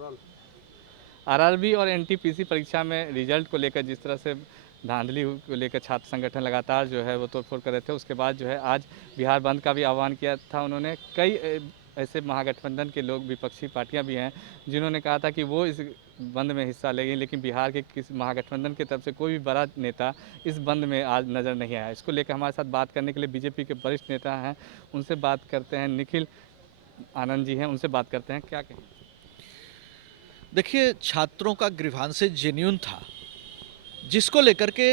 RRB और NTPC परीक्षा में रिजल्ट को लेकर जिस तरह से धांधली को लेकर छात्र संगठन लगातार जो है वो तोड़फोड़ कर रहे थे, उसके बाद जो है आज बिहार बंद का भी आह्वान किया था उन्होंने। कई ऐसे महागठबंधन के लोग, विपक्षी पार्टियां भी हैं, जिन्होंने कहा था कि वो इस बंद में हिस्सा लेंगे, लेकिन बिहार के किस महागठबंधन की तरफ से कोई भी बड़ा नेता इस बंद में आज नज़र नहीं आया। इसको लेकर हमारे साथ बात करने के लिए बीजेपी के वरिष्ठ नेता हैं, उनसे बात करते हैं। निखिल आनंद जी हैं, उनसे बात करते हैं, क्या कहें। देखिए, छात्रों का ग्रीवांसेस जेन्युइन था, जिसको लेकर के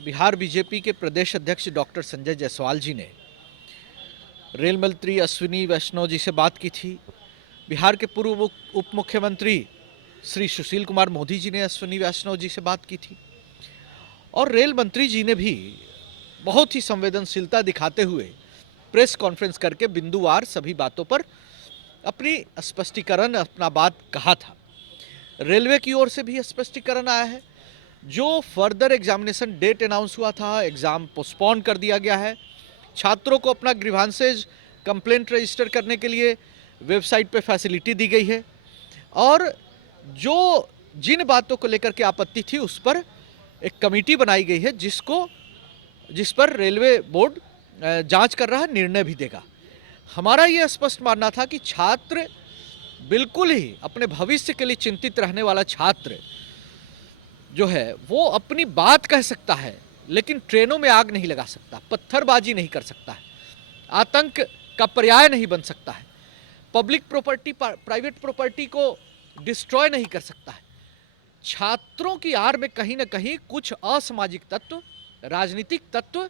बिहार बीजेपी के प्रदेश अध्यक्ष डॉक्टर संजय जायसवाल जी ने रेल मंत्री अश्विनी वैष्णव जी से बात की थी। बिहार के पूर्व उप मुख्यमंत्री श्री सुशील कुमार मोदी जी ने अश्विनी वैष्णव जी से बात की थी, और रेल मंत्री जी ने भी बहुत ही संवेदनशीलता दिखाते हुए प्रेस कॉन्फ्रेंस करके बिंदुवार सभी बातों पर अपनी स्पष्टीकरण, अपना बात कहा था। रेलवे की ओर से भी स्पष्टीकरण आया है। जो फर्दर एग्जामिनेशन डेट अनाउंस हुआ था, एग्ज़ाम पोस्टपोन कर दिया गया है। छात्रों को अपना ग्रीवांसेज कंप्लेंट रजिस्टर करने के लिए वेबसाइट पे फैसिलिटी दी गई है, और जो जिन बातों को लेकर के आपत्ति थी उस पर एक कमेटी बनाई गई है, जिस पर रेलवे बोर्ड जांच कर रहा है, निर्णय भी देगा। हमारा ये स्पष्ट मानना था कि छात्र बिल्कुल ही अपने भविष्य के लिए चिंतित रहने वाला छात्र जो है वो अपनी बात कह सकता है, लेकिन ट्रेनों में आग नहीं लगा सकता, पत्थरबाजी नहीं कर सकता है, आतंक का पर्याय नहीं बन सकता है, पब्लिक प्रॉपर्टी, प्राइवेट प्रॉपर्टी को डिस्ट्रॉय नहीं कर सकता है। छात्रों की आड़ में कहीं ना कहीं कुछ असामाजिक तत्व, राजनीतिक तत्व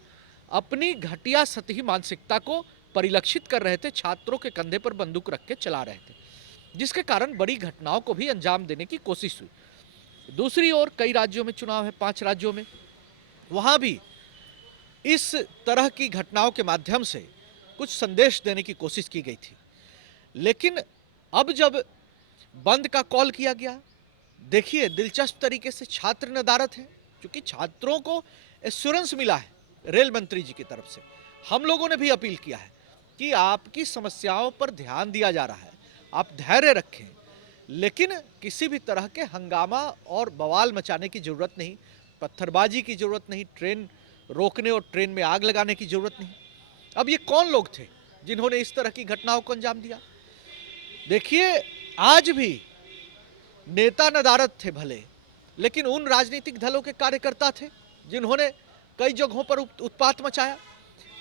अपनी घटिया सतही मानसिकता को परिलक्षित कर रहे थे, छात्रों के कंधे पर बंदूक रख के चला रहे थे, जिसके कारण बड़ी घटनाओं को भी अंजाम देने की कोशिश हुई। दूसरी ओर कई राज्यों में चुनाव है, 5 राज्यों में, वहां भी इस तरह की घटनाओं के माध्यम से कुछ संदेश देने की कोशिश की गई थी। लेकिन अब जब बंद का कॉल किया गया, देखिए दिलचस्प तरीके से छात्र नदारत है, क्योंकि छात्रों को एश्योरेंस मिला है रेल मंत्री जी की तरफ से। हम लोगों ने भी अपील किया है कि आपकी समस्याओं पर ध्यान दिया जा रहा है, आप धैर्य रखें, लेकिन किसी भी तरह के हंगामा और बवाल मचाने की जरूरत नहीं, पत्थरबाजी की जरूरत नहीं, ट्रेन रोकने और ट्रेन में आग लगाने की जरूरत नहीं। अब ये कौन लोग थे जिन्होंने इस तरह की घटनाओं को अंजाम दिया? देखिए, आज भी नेता नदारद थे भले, लेकिन उन राजनीतिक दलों के कार्यकर्ता थे जिन्होंने कई जगहों पर उत्पात मचाया।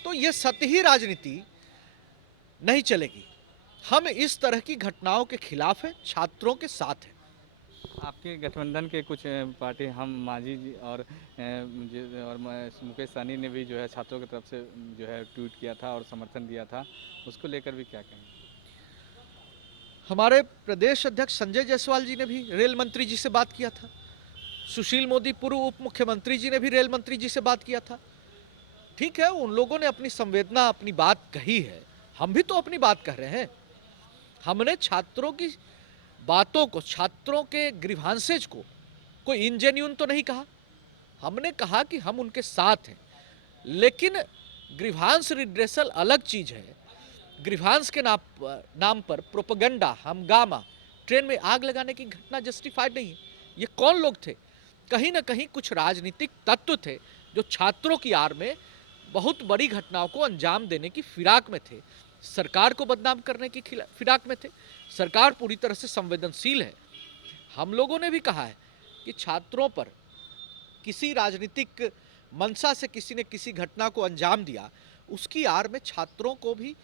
तो ये सतही राजनीति नहीं चलेगी। हम इस तरह की घटनाओं के खिलाफ हैं, छात्रों के साथ हैं। आपके गठबंधन के कुछ पार्टी हम मांझी जी और मुकेश सहनी ने भी जो है छात्रों की तरफ से जो है ट्वीट किया था और समर्थन दिया था, उसको लेकर भी क्या कहें। हमारे प्रदेश अध्यक्ष संजय जायसवाल जी ने भी रेल मंत्री जी से बात किया था। सुशील मोदी पूर्व उप मुख्यमंत्री जी ने भी रेल मंत्री जी से बात किया था। ठीक है, उन लोगों ने अपनी संवेदना, अपनी बात कही है, हम भी तो अपनी बात कह रहे हैं। हमने छात्रों की बातों को, छात्रों के ग्रीवांसेज को कोई इनजेन्यून तो नहीं कहा। हमने कहा कि हम उनके साथ हैं, लेकिन ग्रीवांस रिड्रेसल अलग चीज है। ग्रीवांस के नाम पर प्रोपेगेंडा, हंगामा, ट्रेन में आग लगाने की घटना जस्टिफाइड नहीं है। ये कौन लोग थे? कहीं ना कहीं कुछ राजनीतिक तत्व थे जो छात्रों की आड़ में बहुत बड़ी घटनाओं को अंजाम देने की फिराक में थे, सरकार को बदनाम करने की फिराक में थे। सरकार पूरी तरह से संवेदनशील है। हम लोगों ने भी कहा है कि छात्रों पर किसी राजनीतिक मंशा से किसी ने किसी घटना को अंजाम दिया, उसकी आड़ में छात्रों को भी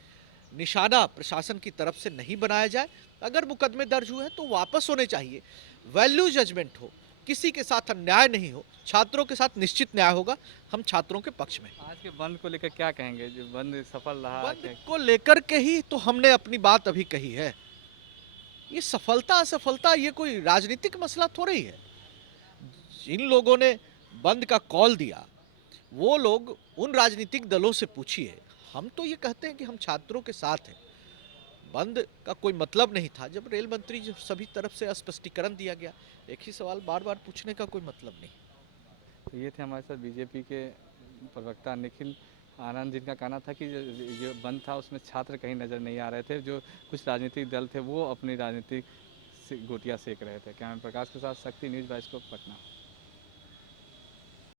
निशाना प्रशासन की तरफ से नहीं बनाया जाए। अगर मुकदमे दर्ज हुए हैं तो वापस होने चाहिए, वैल्यू जजमेंट हो, किसी के साथ अन्याय नहीं हो, छात्रों के साथ निश्चित न्याय होगा। हम छात्रों के पक्ष में। आज के बंद को लेकर क्या कहेंगे, जो बंद सफल रहा बंद क्या। को लेकर के ही तो हमने अपनी बात अभी कही है। ये सफलता असफलता ये कोई राजनीतिक मसला थोड़ा ही है। जिन लोगों ने बंद का कॉल दिया, वो लोग उन राजनीतिक दलों से पूछिए। हम तो ये कहते हैं कि हम छात्रों के साथ हैं। बंद का कोई मतलब नहीं था। जब रेल मंत्री जो सभी तरफ से स्पष्टीकरण दिया गया, एक ही सवाल बार बार पूछने का कोई मतलब नहीं। तो ये थे हमारे साथ बीजेपी के प्रवक्ता निखिल आनंद, जिनका कहना था कि जो बंद था उसमें छात्र कहीं नज़र नहीं आ रहे थे। जो कुछ राजनीतिक दल थे वो अपनी राजनीतिक गोटियाँ सेक रहे थे। कैमरा प्रकाश के साथ शक्ति न्यूज़ बाइस्कोप पटना।